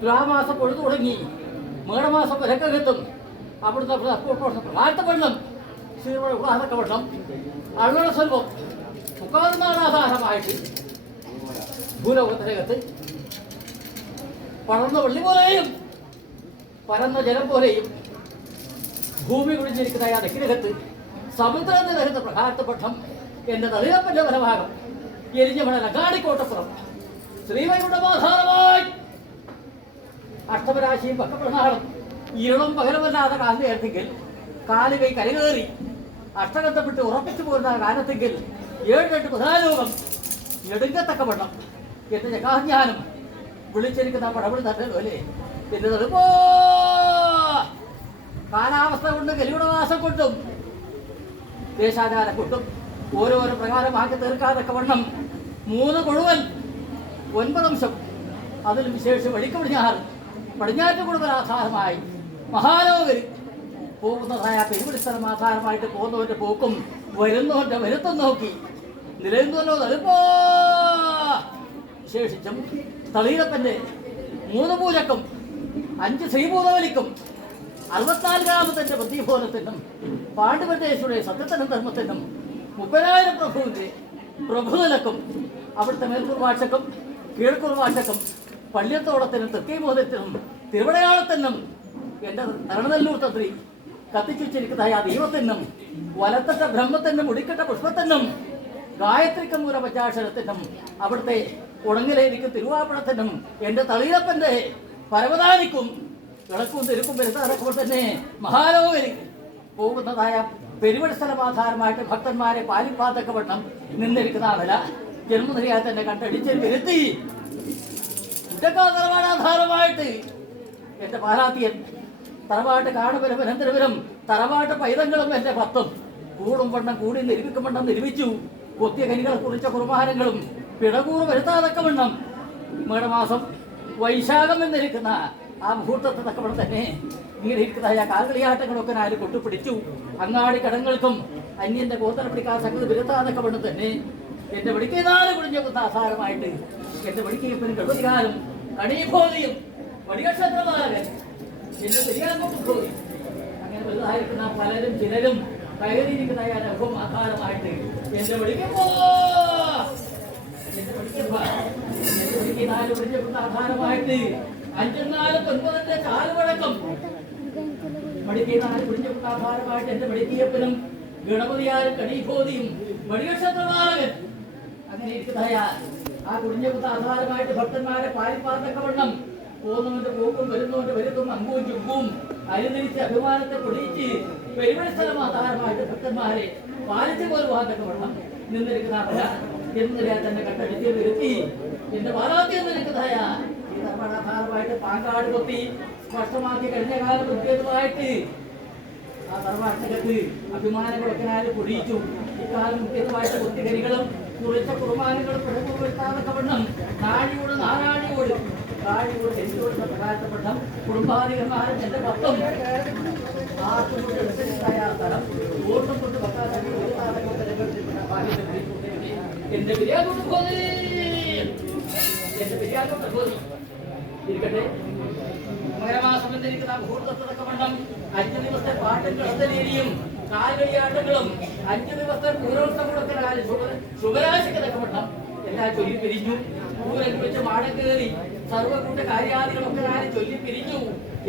തുലാമാസം പൊഴുതു തുടങ്ങി മേടമാസം വരക്കകത്തും അവിടുത്തെ പ്രധാനത്തെ വെള്ളം ശ്രീമണ ഉള്ളാസൊക്കെ വെള്ളം അള്ളണ സ്വൽപ്പം മുക്കാൽനാടാധാരമായിട്ട് ഭൂലോകത്തിനകത്ത് പടർന്ന വെള്ളി പോലെയും പരന്ന ജലം പോലെയും ഭൂമി കുടിഞ്ഞിരിക്കുന്ന ആ ദക്കിനകത്ത് സമുദ്രത്തിനകത്ത് പ്രകാരത്തപ്പെട്ടം എൻ്റെ തളിരപ്പൻ്റെ വനഭാഗം എരിഞ്ഞമണ ലഗാടിക്കോട്ടപ്പുറം ശ്രീമയുടമാധാരമായി അഷ്ടമരാശിയും പക്കപ്രധാനം ഇരളും പകരമല്ലാത്ത കാലത്തേർത്തിങ്കിൽ കാല് കൈ കരകേറി അഷ്ടകത്തപ്പെട്ട് ഉറപ്പിച്ചു പോരുന്ന കാലത്തെങ്കിൽ 7-8 പ്രധാനലോകം നെടുങ്കത്തക്കവണ്ണം എന്റെ ജഗാജ്ഞാനം വിളിച്ചിരിക്കുന്ന പടപടി തന്നെ എന്റെ തെളിപ്പോ കാലാവസ്ഥ കൊണ്ട് കലിയുടവാസം കൊണ്ടും ദേശാചാരം കൊണ്ടും ഓരോരോ പ്രകാരമാക്കി തീർക്കാതൊക്കെ വണ്ണം 3 കൊഴുവൻ 9 അംശം അതിലും വിശേഷം വഴിക്ക് പടിഞ്ഞാറ്റ് കൊടുക്കൽ ആധാരമായി മഹാലോകര് പോകുന്നതായ പെരുവിളിസ്ഥലം ആധാരമായിട്ട് പോകുന്നവന്റെ പോക്കും വരുന്നവന്റെ വരുത്തം നോക്കി നിലയുന്നല്ലോ തെളിപ്പോ വിശേഷിച്ചും തളീരപ്പന്റെ 3 പൂജക്കും 5 ശ്രീഭൂതവലിക്കും 64-ാമത്തെ പ്രതിഭോധത്തിനും പാണ്ഡുപദേശയുടെ സത്യത്തിനും ധർമ്മത്തിനും 30,000 പ്രഭുവിന്റെ പ്രഭുനിലക്കും അവിടുത്തെ മേൽക്കുർവാശക്കും കീഴ്ക്കുർവാശക്കും പള്ളിയത്തോളത്തിനും തൃക്കൈമോദത്തിനും തിരുവടയാളത്തിനും എൻ്റെ തരണനെല്ലൂർ തന്ത്രി കത്തിച്ചുവച്ചിരിക്കുന്നതായ ആ ദൈവത്തിനും വലത്തട്ട ബ്രഹ്മത്തിനും മുടിക്കട്ട പുഷ്പത്തിനും ഗായത്രിക്കമൂല പഞ്ചാക്ഷരത്തിനും അവിടുത്തെ ഉണങ്ങിലേരിക്കും തിരുവാപ്പണത്തിനും എൻ്റെ തളീരപ്പൻ്റെ പരവതാനിക്കും വിളക്കും തിരുക്കും വരുത്താറക്കുമ്പോൾ തന്നെ മഹാലോകരി പോകുന്നതായ പെരുവടസ്ഥലമാധാരമായിട്ട് ഭക്തന്മാരെ പാലിപ്പാത്തക്കവണ്ണം നിന്നിരിക്കുന്ന ആളല്ല ജന്മനിരയായി തന്നെ കണ്ടടിച്ച് വരുത്തി തറവാടാധാരമായിട്ട് എന്റെ പാലാത്തിയൻ തറവാട്ട് കാണുവരും അനന്തരവരും തറവാട്ട് പൈതങ്ങളും എന്റെ പത്തും കൂടും വണ്ണം കൂടി നിരൂപിക്കും വണ്ണം നിരൂപിച്ചു കൊത്തിയ കനികളെ കുറിച്ച കുർബാനകളും പിടകൂറ് വരുത്താതൊക്കെ വണ്ണം മേടമാസം വൈശാഖം എന്നിരിക്കുന്ന ആ മുഹൂർത്തത്തെ തക്കവണ്ണം തന്നെ ഇങ്ങനെ ഇരിക്കുന്നതായ കാൽകളിയാട്ടങ്ങളൊക്കെ നാല് കൊട്ടുപിടിച്ചു അങ്ങാടി കടങ്ങൾക്കും അന്യന്റെ കോത്തല പിടിക്കാൻ സംഗതി വരുത്താതൊക്കെ വണ്ണം തന്നെ എന്റെ വെടിക്കേതാലും കുടിഞ്ഞ ആധാരമായിട്ട് എന്റെ വെടിക്കയപ്പനും ഗർഭധികാരം കണീഭോതിയും വടികക്ഷത്രമാകൻ എന്റെ ശരിയാങ്ങോട്ട് പോയി അങ്ങനെ വലുതായിരിക്കുന്ന പലരും ചിലരും കയറിയിരിക്കുന്ന അനുഭവം ആധാരമായിട്ട് എന്റെ വെടിക്കുമ്പോ എന്റെ വെടിക്കുന്നാല് പിടിഞ്ഞ ആധാരമായിട്ട് 5-4-9 കാലുവഴക്കം വടിക്കേതാല് പിടിഞ്ഞ ആധാരമായിട്ട് എന്റെ വെടിക്കയപ്പനും ഗണപതിയാരും കണീഭോതിയും വടികക്ഷത്രമാകൻ അങ്ങനെ ഇരിക്കുന്നതായ ആ കുടിഞ്ഞകുത്ത ആധാരമായിട്ട് ഭക്തന്മാരെ പാലിപ്പാത്തക്കവണ്ണം പോകുന്നവന്റെ പോക്കും വരുന്നവന്റെ വരുത്തും അങ്കുവും ചുക്കും അരിതിരിച്ച് അഭിമാനത്തെ പൊടിയിച്ച് പെരുവഴിസ്ഥലം ആധാരമായിട്ട് ഭക്തന്മാരെ പാലിച്ചു പോലും പാത്തക്കവണ്ണം നിന്നിരിക്കുന്ന ജന്മനിരയാൽ തന്നെ കണ്ടടിച്ച് വരുത്തി എന്റെ പാലാത്തി നിൽക്കുന്നതായ ഈ തറവാടാധാരമായിട്ട് പാങ്കാട് കൊത്തി സ്പഷ്ടമാക്കി കഴിഞ്ഞ കാലം മുഖ്യതുമായിട്ട് ആ തറവാട്ടകത്ത് അഭിമാനങ്ങളൊക്കെ പൊടിയിച്ചു ഇക്കാലം മുഖ്യതുമായിട്ട് കുത്തികരികളും കുറിച്ച കുർബാനകളും പിഴവുവരുത്താതൊക്കെ വണ്ണം നാഴിയോട് നാരാഴിയോട് താഴിയോട് ശരിയോട് പ്രകാശപ്പെട്ട കുടുംബാധികന്മാരും എന്റെ പത്തും ആർക്കും കൊണ്ട് എടുത്തിട്ടായ സ്ഥലം ഓർമ്മ കൊണ്ട് എന്റെ ബിരിയാണോട്ട് പോയി എന്റെ ബിരിയാണോട്ട് പോയി ഇരിക്കട്ടെ മകരമാസം എന്നിരിക്കുന്ന മുഹൂർത്തത്തൊക്കെ വണ്ണം 5 ദിവസത്തെ പാട്ടും കളത്തലേരിയും കാൽകളിയാട്ടങ്ങളും 5 ദിവസത്തെ പൂരോത്സവങ്ങളൊക്കെ ശുഭരാശിക്കതൊക്കെ വണ്ണം എല്ലാം ചൊല്ലിപ്പിരിഞ്ഞു പൂരൻ വെച്ച് മാടം കയറി സർവ്വകൂട്ട കാര്യാദികളൊക്കെ ചൊല്ലിപ്പിരിഞ്ഞു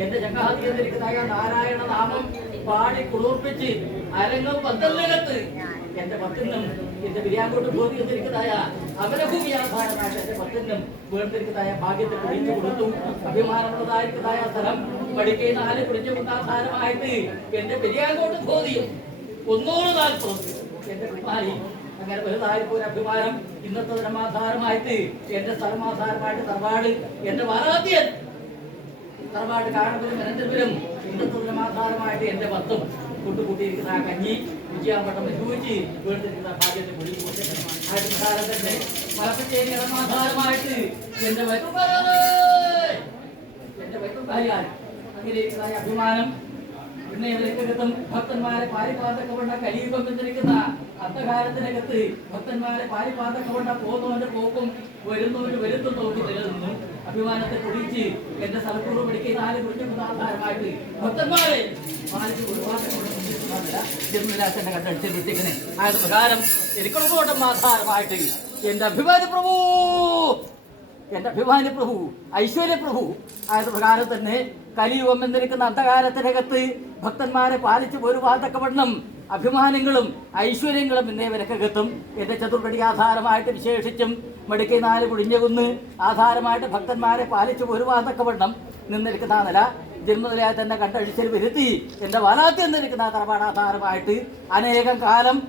എന്റെ ചങ്ങാതി എന്നിരിക്കുന്നതായ നാരായണ നാമം പാടി കുളിർപ്പിച്ച് അരങ്ങും പന്തലിനകത്ത് എന്റെ പത്തിനും എന്റെ ബിരിയാങ്കോട്ട് പോയി എന്നിരിക്കുന്നതായ അമരഭൂമി ആധാരമായിട്ട് എന്റെ പത്തിനും വേർതിരിക്കുന്നതായ ഭാഗ്യത്തെ പിടിച്ചു കൊടുത്തു അഭിമാനമുള്ളതായിരിക്കുന്നതായ സ്ഥലം പഠിക്കുന്ന പിടിച്ചു കൊണ്ടാധാരമായിട്ട് എന്റെ ബിരിയാങ്കോട്ട് ബോധിയും 140 എന്റെ കുമാരി അങ്ങനെ വലുതായിരിക്കും ഒരു അഭിമാനം ഇന്നത്തെ ധർമാധാരമായിട്ട് എന്റെ സ്ഥലമാധാരമായിട്ട് തറവാട് എന്റെ വാരാധ്യൻ തറവാട് കാണുന്നവരും അനന്തരവരും ഇന്നത്തെ ധർമാധാരമായിട്ട് എന്റെ പത്തും കൂട്ടുകൂട്ടിയിരിക്കുന്ന ആ കഞ്ഞി വിജയാമ്പട്ടം അനുഭവിച്ച് വീട്ടിരിക്കുന്ന ഭാഗ്യത്തെ കുടിക്കുമ്പോഴത്തെ മലപ്പച്ചേരി ധർമാധാരമായിട്ട് എന്റെ വൈകുംകാരിയാൽ അങ്ങനെ ഇരിക്കുന്ന അഭിമാനം പിന്നെ ഇവരൊക്കെത്തും ഭക്തന്മാരെ പാലിപ്പാതൊക്കെ കൊണ്ട കലിയുഗം എന്നിരിക്കുന്ന അന്ധകാലത്തിനകത്ത് ഭക്തന്മാരെ പാലിപ്പാതൊക്കെ കൊണ്ട പോകുന്നവന്റെ പോക്കും വരുന്നവന്റെ വരുത്തും നോക്കി നിലനിന്നു അഭിമാനത്തെ കുറിച്ച് എന്റെ സ്ഥലക്കൂറ് പിടിക്കുന്ന 4 കുറിച്ച് ആധാരമായിട്ട് ഭക്തന്മാരെ ജന്മരാശനെ കണ്ടടിച്ച് വിട്ടിങ്ങനെ ആയത് പ്രകാരം എനിക്കുള്ളോട്ടം ആധാരമായിട്ട് എന്റെ അഭിമാനി പ്രഭു ഐശ്വര്യ പ്രഭു ആയത് പ്രകാരം തന്നെ കലിയുഗം എന്നിരിക്കുന്ന അന്ധകാലത്തിനകത്ത് ഭക്തന്മാരെ പാലിച്ചു പോരുവാതക്കവണ്ണം അഭിമാനങ്ങളും ഐശ്വര്യങ്ങളും എന്നേവരക്കകത്തും എന്റെ ചതുർപടി ആധാരമായിട്ട് വിശേഷിച്ചും മടുക്കി 4 കുഴിഞ്ഞകുന്ന് ആധാരമായിട്ട് ഭക്തന്മാരെ പാലിച്ചു പോരുവാതക്കവണ്ണം നിന്നിരിക്കുന്ന നില ജന്മനിലയായി തന്നെ കണ്ടഴിച്ചിൽ വരുത്തി എന്റെ വലാത്തി എന്നിരിക്കുന്ന തറവാടാധാരമായിട്ട് അനേകം കാലം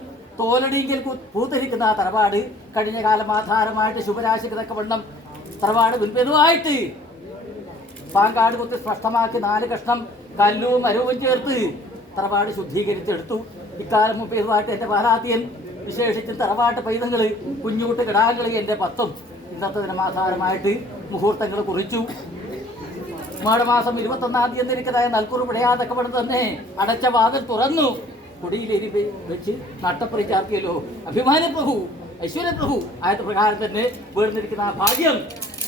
തോലടിയിൽ പൂത്തിരിക്കുന്ന തറവാട് കഴിഞ്ഞ കാലം ആധാരമായിട്ട് ശുഭരാശിക്ക് തക്കവണ്ണം തറവാട് മുൻപെതുവായിട്ട് പാങ്കാട് കുത്തി സ്പഷ്ടമാക്കി 4 കഷ്ണം കല്ലും മരവും ചേർത്ത് തറവാട് ശുദ്ധീകരിച്ചെടുത്തു. ഇക്കാലം മുമ്പേതുമായിട്ട് എൻ്റെ പാലാത്തിയൻ വിശേഷിച്ച് തറവാട്ട് പൈതങ്ങൾ കുഞ്ഞുകുട്ടി കിടാങ്ങൾ എൻ്റെ 10 ഇന്നത്തെ ദിനമാധാരമായിട്ട് മുഹൂർത്തങ്ങൾ കുറിച്ചു. മാടമാസം 21-ാം തീയതി എന്നിരിക്കുന്നതായ നൽകുറു പിടയാതക്കപ്പെടുന്ന തന്നെ അടച്ച വാതിൽ തുറന്നു കുടിയിലെരി വെച്ച് നട്ടപ്പുറി ചാർത്തിയല്ലോ അഭിമാനി പ്രഭു ഐശ്വര്യ പ്രഭു ആയത് പ്രകാരം തന്നെ വീർന്നിരിക്കുന്ന ആ ഭാഗ്യം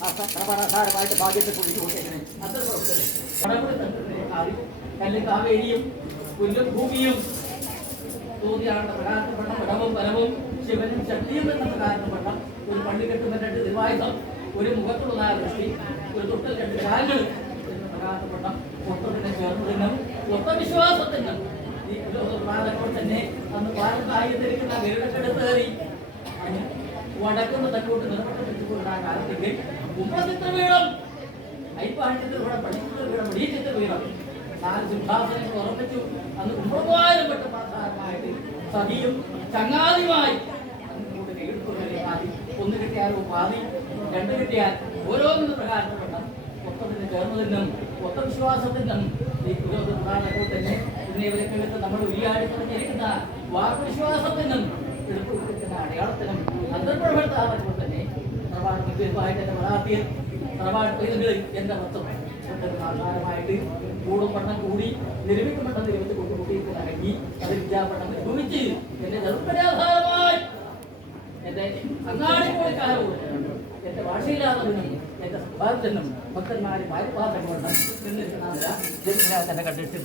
ആധാരമായിട്ട് ഭാഗ്യത്തെ കുടിച്ചുകൊണ്ടിരിക്കുന്നത് കല്ലും കാവേരിയും പുല്ലും ഭൂമിയും തോന്നിയാണ് പ്രകാരപ്പെട്ട പടവും ബലവും ശിവനും ശക്തിയും എന്ന പ്രകാരപ്പെട്ട ഒരു പള്ളി കെട്ടുന്ന 2 തിരുവായുധം ഒരു മുഖത്തുള്ള ദൃഷ്ടി ഒരു തൊട്ടിൽ 2 കാലുകൾ പ്രകാരപ്പെട്ട ഒത്തതിനെ ചേർന്നതിനും ഒത്ത വിശ്വാസത്തിനും ഈ തന്നെ അന്ന് പാരമ്പര്യത്തിരിക്കുന്ന വീടുകെടുത്തേറി വടക്കുന്ന തക്കോട്ട് നിലപ്പെട്ടിട്ടുള്ള ആ കാലത്തേക്ക് ഉമ്മചിത്ര വീണം ഐപ്പാണ്യത്തിലൂടെ പഠിക്കുന്ന വീണം മുടിയച്ചിത്ര വീണം 4 സിംഹാസനങ്ങൾ ഉറപ്പിച്ചു. അന്ന് കുംഭമാരും പെട്ട പ്രധാനമായിട്ട് സതിയും ചങ്ങാതിയുമായി ഒന്ന് കിട്ടിയാൽ പാതി 2 കിട്ടിയാൽ ഓരോന്നിനും പ്രകാരപ്പെട്ട ഒത്തതിന് ചേർന്നതിനും ഒത്ത വിശ്വാസത്തിനും ഈ പുരോഗതി തന്നെ ഇവരൊക്കെ നമ്മൾ ഉരിയാടി പറഞ്ഞിരിക്കുന്ന വാക്കുവിശ്വാസത്തിനും എടുത്തു കൊടുക്കുന്ന അടയാളത്തിനും അന്തർപ്രവർത്തനത്തിൽ തന്നെ തറവാട് വളാത്തിയ തറവാട് പൈതങ്ങൾ എന്റെ മൊത്തം ആധാരമായിട്ട് കൂടും പണ്ണം കൂടി നിരൂപിക്കപ്പെട്ട നിരവധി കൂട്ടുകൂട്ടിയിട്ട് ഇറങ്ങി അത് വിദ്യാപണ്ണം നിരൂപിച്ച് എന്റെ ചെറുപ്പനാധാരമായി എന്റെ അങ്ങാടി പോയിക്കാലവും എന്റെ ഭാഷയില്ലാത്തതിനും എന്റെ സ്വഭാവത്തിനും ഭക്തന്മാരെ പാരിപാതം കൊണ്ട് നിന്നിരിക്കുന്ന ജന്മനാഥനെ കണ്ടിട്ട്